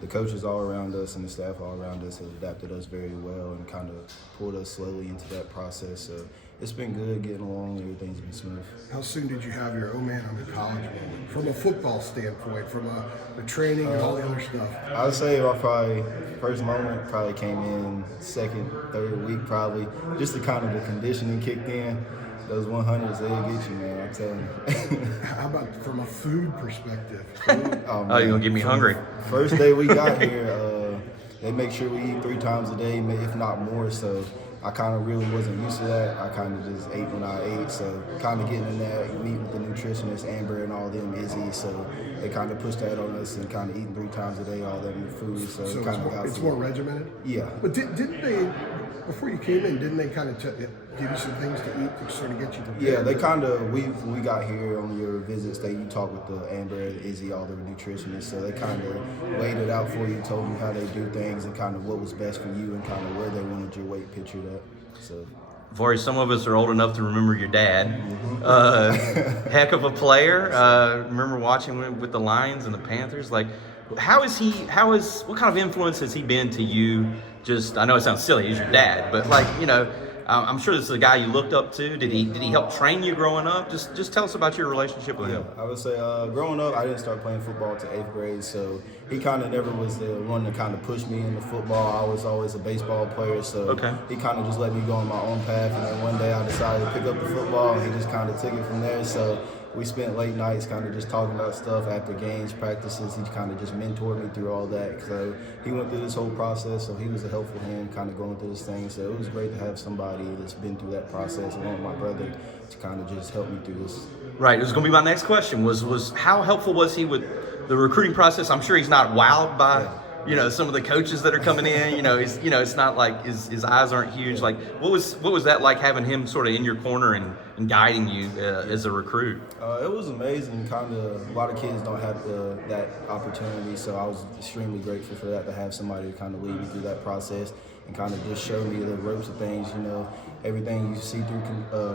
the coaches all around us and the staff all around us have adapted us very well and kind of pulled us slowly into that process. So it's been good getting along. Everything's been smooth. How soon did you have your man on the college moment? From a football standpoint, from the training and all the other stuff? I would say our probably first moment probably came in second, third week probably. Just the kind of the conditioning kicked in. Those 100s, they'll get you, man. I'm telling you. How about from a food perspective? Oh, you're going to get me hungry. First day we got here, they make sure we eat 3 times a day, if not more. So I kind of really wasn't used to that. I kind of just ate when I ate. So kind of getting in that, meeting with the nutritionist, Amber and all them, Izzy. So they kind of pushed that on us and kind of eating 3 times a day, all that food. So it kind of got it's more regimented? Yeah. But didn't they, before you came in, didn't they kind of give you some things to eat to sort of get you prepared? Yeah, they kind of, when we got here on your visits, you talk with the Amber, Izzy, all the nutritionists, so they kind of weighed it out for you, told you how they do things and kind of what was best for you and kind of where they wanted your weight pictured at. So, Vari, some of us are old enough to remember your dad. Heck of a player. Remember watching him with the Lions and the Panthers. Like, what kind of influence has he been to you? Just, I know it sounds silly, he's your dad, but like, I'm sure this is a guy you looked up to. Did he help train you growing up? Just tell us about your relationship with him. I would say growing up, I didn't start playing football until 8th grade, so he kind of never was the one to kind of push me into football. I was always a baseball player, so he kind of just let me go on my own path, and then one day I decided to pick up the football, and he just kind of took it from there. So we spent late nights kind of just talking about stuff after games, practices. He kind of just mentored me through all that. So he went through this whole process, so he was a helpful hand kind of going through this thing. So it was great to have somebody that's been through that process, along with my brother, to kind of just help me through this. Right. It was going to be my next question was how helpful was he with the recruiting process? I'm sure he's not wowed by some of the coaches that are coming in. It's not like his eyes aren't huge. Like, what was that like, having him sort of in your corner and guiding you as a recruit? It was amazing. Kind of, a lot of kids don't have that opportunity, so I was extremely grateful for that, to have somebody to kind of lead me through that process and kind of just show me the ropes of things. Everything you see through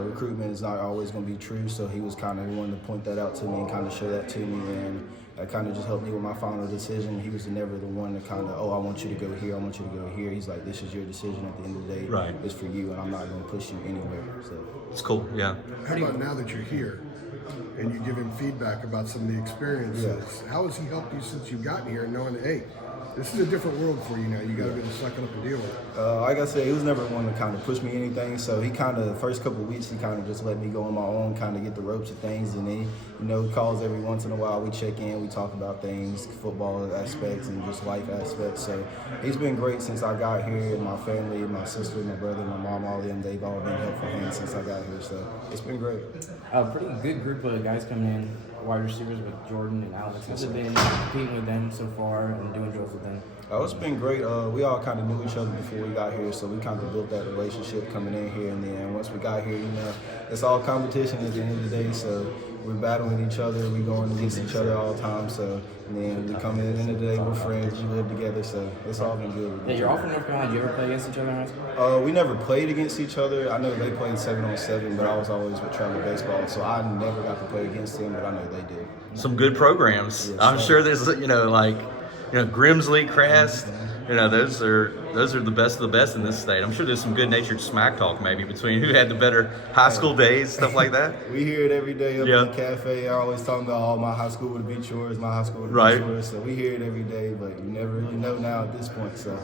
recruitment is not always going to be true, so he was kind of the one to point that out to me and kind of show that to me, and that kind of just helped me with my final decision. He was never the one to kind of, I want you to go here, I want you to go here. He's like, this is your decision at the end of the day. Right. It's for you, and I'm not going to push you anywhere. So it's cool, yeah. How about now that you're here and you give him feedback about some of the experiences? How has he helped you since you got here, knowing that, hey, this is a different world for you now. You got to be able to suck it up and deal with it. Like I said, he was never one to kind of push me anything. So he kind of, the first couple of weeks, he kind of just let me go on my own, kind of get the ropes of things. And then, calls every once in a while. We check in, we talk about things, football aspects and just life aspects. So he's been great since I got here. And my family, my sister, my brother, my mom, all of them, they've all been helpful hands since I got here. So it's been great. A pretty good group of guys coming in, wide receivers with Jordan and Alex. How's it been competing with them so far and doing drills with them? It's been great. We all kind of knew each other before we got here, so we kind of built that relationship coming in here. And then once we got here, it's all competition at the end of the day. So we're battling each other. We're going against each other all the time. So and then we come in at the end of the day, we're friends. We live together. So it's all been good. Yeah, you're all from North Carolina. Did you ever play against each other in high school? We never played against each other. I know they played 7-on-7, but I was always with travel baseball, so I never got to play against them. But I know they did. Some good programs. Yes, I'm sure there's Grimsley, Crest. Those are the best of the best in this state. I'm sure there's some good-natured smack talk maybe between who had the better high school days, stuff like that. We hear it every day up in the cafe. They're always talking about, my high school would have beat yours, my high school would have beat yours. So we hear it every day, but you never really know now at this point. So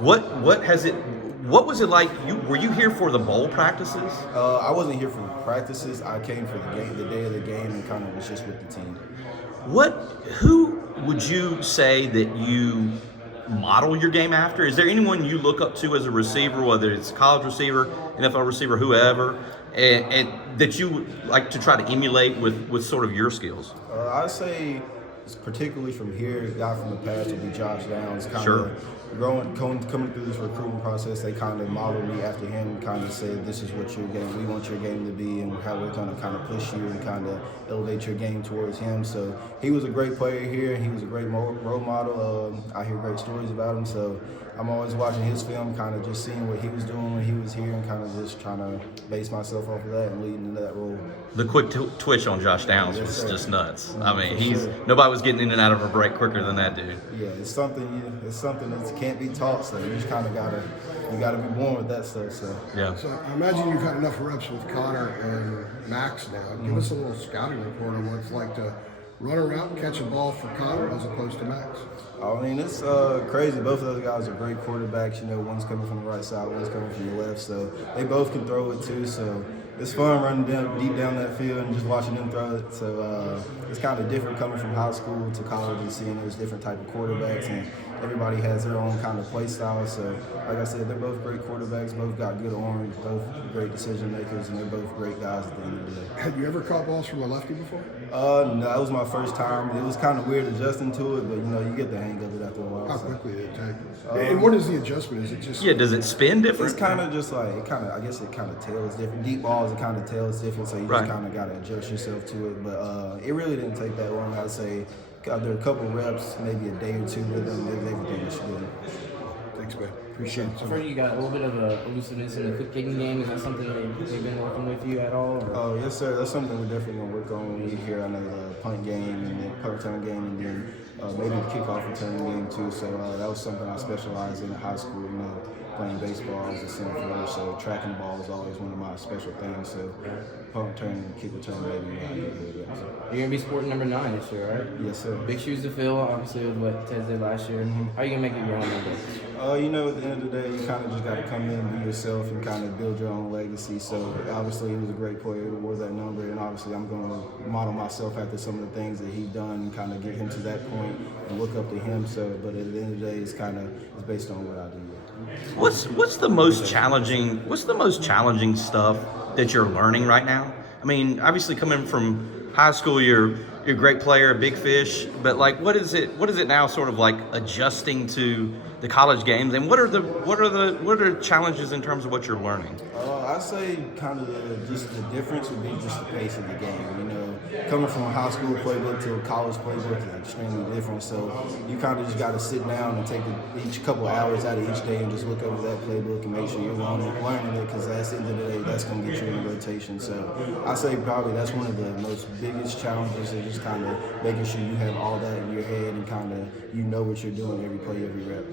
What was it like? Were you here for the bowl practices? I wasn't here for the practices. I came for the game, the day of the game, and kind of was just with the team. Who would you say that you model your game after? Is there anyone you look up to as a receiver, whether it's a college receiver, NFL receiver, whoever, and that you would like to try to emulate with sort of your skills? I'd say, particularly from here, a guy from the past would be Josh Downs. Coming through this recruiting process, they kind of modeled me after him, kind of said, this is what your game, we want your game to be, and how we're going to kind of push you and kind of elevate your game towards him. So he was a great player here. He was a great role model. I hear great stories about him. So I'm always watching his film, kind of just seeing what he was doing when he was here and kind of just trying to base myself off of that and leading into that role. The quick twitch on Josh Downs was just nuts. I mean, nobody was getting in and out of a break quicker than that dude. Yeah, it's something that can't be taught. So you just kind of gotta be born with that stuff. So yeah. So I imagine you've had enough reps with Connor and Max now. Give us a little scouting report on what it's like to run around, catch a ball for Connor as opposed to Max. I mean, it's crazy. Both of those guys are great quarterbacks. You know, one's coming from the right side, one's coming from the left. So they both can throw it too. So it's fun running deep down that field and just watching them throw it. So it's kind of different coming from high school to college and seeing those different type of quarterbacks. And everybody has their own kind of play style. So like I said, they're both great quarterbacks. Both got good arms. Both great decision makers, and they're both great guys at the end of the day. Had you ever caught balls from a lefty before? No, that was my first time. It was kind of weird adjusting to it, but you know, you get the hang of it after a while. How quickly did it take? And what is the adjustment? Is it just Does it spin different? It's kind of just like I guess it kind of tails different. Deep balls, it kind of tails different, so you just kind of got to adjust yourself to it. But it really didn't take that long. I'd say after a couple reps, maybe a day or two with them, everything was good. Thanks, man. Appreciate it. I've heard you got a little bit of a elusiveness in the quick kicking game. Is that something that they've been working with you at all? Or? Oh, yes, sir. That's something we're definitely going to work on when we get here. I know the punt game and the punt return game, and then maybe the kickoff return game too. So that was something I specialized in high school. You know, playing baseball as a center fielder, so tracking the ball is always one of my special things. So punt return and kick return, maybe I get good at. So. You're gonna be sporting number 9 this year, right? Yes, sir. Big shoes to fill, obviously, with what Ted did last year. How are you gonna make it your own number? You know, at the end of the day, you kind of just got to come in and be yourself and kind of build your own legacy. So obviously, he was a great player who wore that number, and obviously, I'm going to model myself after some of the things that he's done and kind of get him to that point and look up to him. So, but at the end of the day, it's based on what I do. What's the most challenging stuff that you're learning right now? I mean, obviously coming from high school, you're a great player, a big fish, but like what is it now sort of like adjusting to the college games, and what are challenges in terms of what you're learning? I say kind of just the difference would be just the pace of the game. You know, coming from a high school playbook to a college playbook is extremely different. So you kind of just got to sit down and take each couple hours out of each day and just look over that playbook and make sure you're learning it, because at the end of the day, that's going to get you in the rotation. So I say probably that's one of the most biggest challenges, is just kind of making sure you have all that in your head and kind of you know what you're doing every play, every rep.